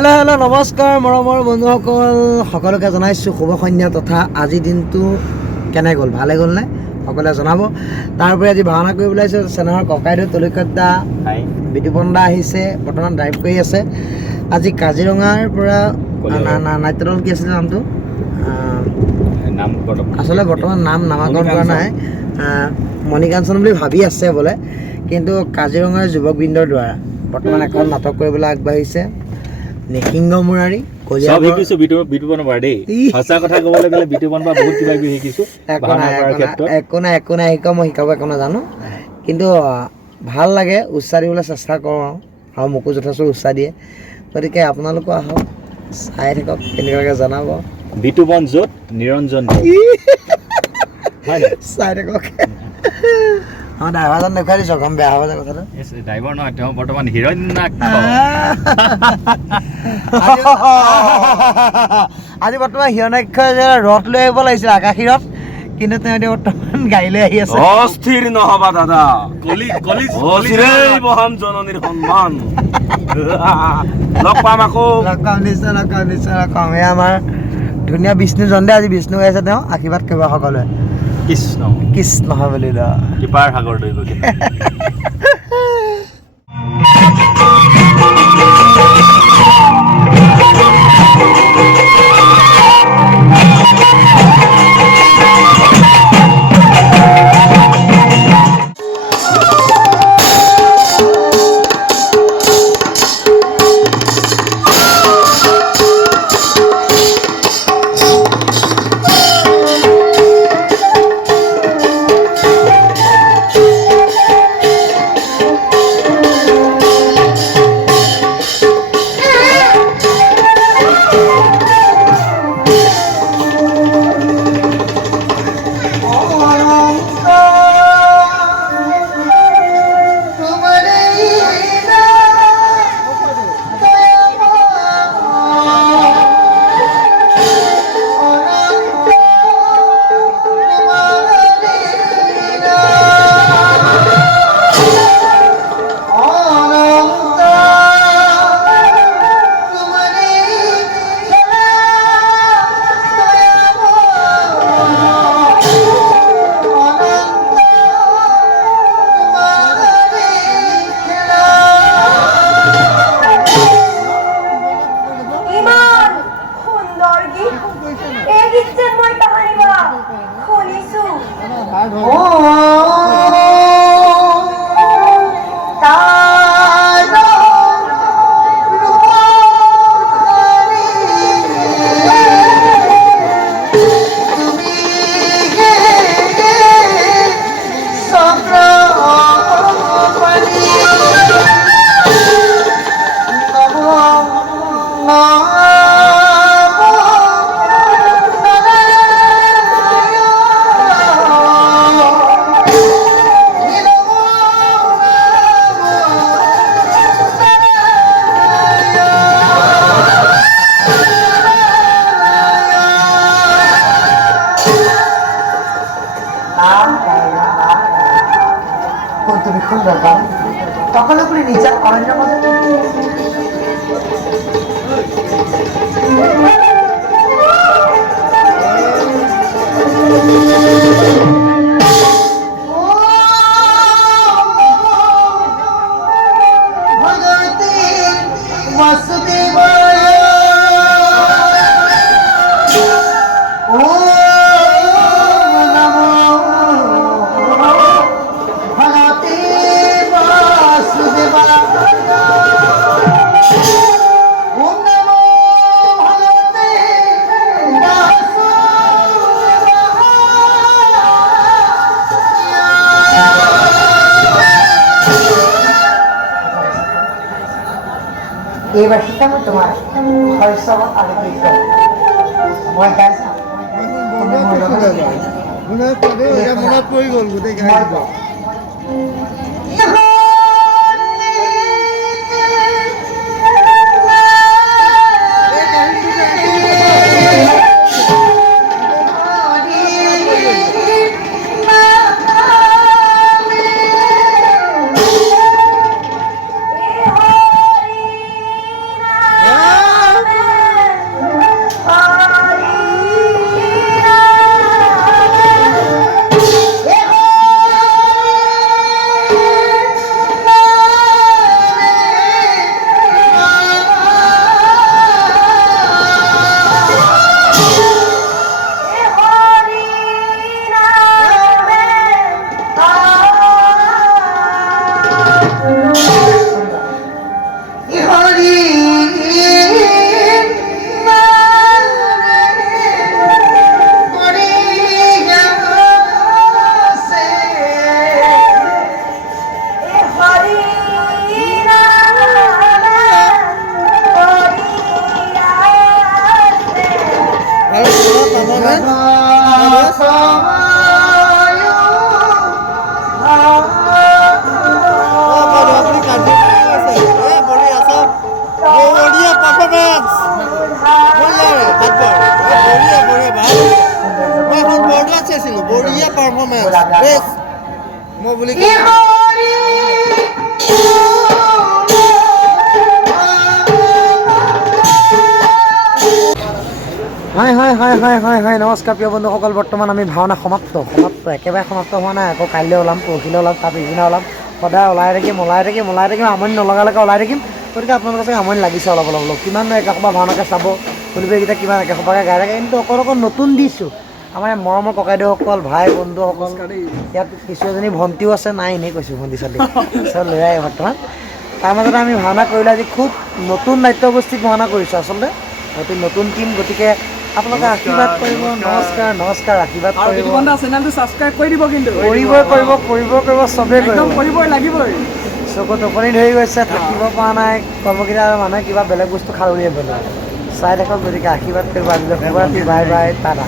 Hello' নমস্কাৰ মৰমৰ বন্ধুসকল, সকলোকে জনাইছোঁ শুভ সন্ধ্যা তথা আজিৰ দিনটো কেনে গ'ল, ভালে গ'ল নে সকলোৱে জনাব। তাৰপৰি আজি ভাওনা কৰিবলৈ আহিছোঁ চেনেহৰ ককাইদেউ তলিকদ্দা বিতুপন দা আহিছে, বৰ্তমান ড্ৰাইভ কৰি আছে। আজি কাজিৰঙাৰ পৰা নাট্যদল কি আছিলে নামটো, আচলতে বৰ্তমান নাম নামাকৰণ কৰা নাই, মণিকাঞ্চন বুলি ভাবি আছে বোলে, কিন্তু কাজিৰঙাৰ যুৱকবৃন্দৰ দ্বাৰা বৰ্তমান এখন নাটক কৰিবলৈ আগবাঢ়িছে। নিসিংহ মুৰাৰী সব শিকিছো বিতুপনৰ পৰা দেই, সঁচা কথা ক'বলৈ গ'লে বিতুপনৰ পৰা বহুত কিবা কিবি শিকিছো। একো নাই শিকাব, মই শিকাব একো নাজানো, কিন্তু ভাল লাগে, উৎসাহ দিবলৈ চেষ্টা কৰোঁ আৰু মোকো যথেষ্ট উৎসাহ দিয়ে। গতিকে আপোনালোকো আহক, চাই থাকক, কেনেকুৱাকৈ জনাব। বিতুপন য'ত নিৰঞ্জন চাই থাকক। মই ড্ৰাইভাৰজন দেখুৱাই দিছোঁ, গম বেয়া হ'ব যে কথাটো। ড্ৰাইভাৰ নহয়, তেওঁ বৰ্তমান হিৰণ্যাক্ষ। আজি বৰ্তমান হিৰণ্যাক্ষই ৰথ লৈ আহিব লাগিছিল, আকাশী ৰথ, কিন্তু তেওঁ এতিয়া বৰ্তমান গাড়ী লৈ আহি আছে। অস্থিৰ নহবা দাদা, মহান জননীৰ সন্মান। লগ পাম আকৌ, লগ পাম নিশ্চয়। এই আমাৰ ধুনীয়া বিষ্ণুজন দে, আজি বিষ্ণু গাইছে, তেওঁ আশীৰ্বাদ কৰিব সকলোৱে। কৃষ্ণ হয় বুলি কৃপাৰ সাগৰ দৈব। তুমি সুন্দৰ পাবে সকলে কৰে নিজেৰ অৰণ্য এইবাৰ শিকাম তোমাৰ শৈশৱ আৰু কৈশোৰ। মই গাইছা মনত পৰি গ'ল গোটেই গাই সোমাই আছে মই বুলি হয় হয় হয় হয় হয় হয় নমস্কাৰ প্ৰিয় বন্ধুসকল বৰ্তমান আমি ভাওনা সমাপ্ত একেবাৰে সমাপ্ত হোৱা নাই আকৌ কাইলৈ ওলাম পৰহিলৈ ওলাম তাৰ পিছদিনা ওলাম সদায় ওলাই থাকিম আমনি নলগালৈকে ওলাই থাকিম গতিকে আপোনালোকে চাগে আমনি লাগিছে অলপ কিমাননো একেসোপা ভাওনাকে চাব এইকেইটা কিমান একেসোপাকে গাই থাকে কিন্তু অকল নতুন দিছোঁ আমাৰ মৰমৰ ককাইদেউসকল ভাই বন্ধুসকল ইয়াত কিছু এজনী ভণ্টিও আছে নাই এনেই কৈছোঁ ভণ্টি ছোৱালী চব ল'ৰাই বৰ্তমান তাৰ মাজতে আমি ভাওনা কৰিলোঁ আজি খুব নতুন নাট্যগোষ্ঠীত ভাওনা কৰিছোঁ আচলতে অতি নতুন টীম গতিকে আপোনালোকে আশীৰ্বাদ কৰিব নমস্কাৰ আশীৰ্বাদ কৰিব চেনেলটো ছাবস্ক্ৰাইব কৰি দিব কিন্তু কৰিব চবেই কৰিবই লাগিবই চকু টোপনি ধৰি গৈছে থাকিব পৰা নাই কৰ্মকেইটা মানুহে কিবা বেলেগ বস্তু খাল উলিয়াই পেলোৱা চাই থাকক গতিকে আশীৰ্বাদ কৰিব আজিলৈ বাই বাই টাটা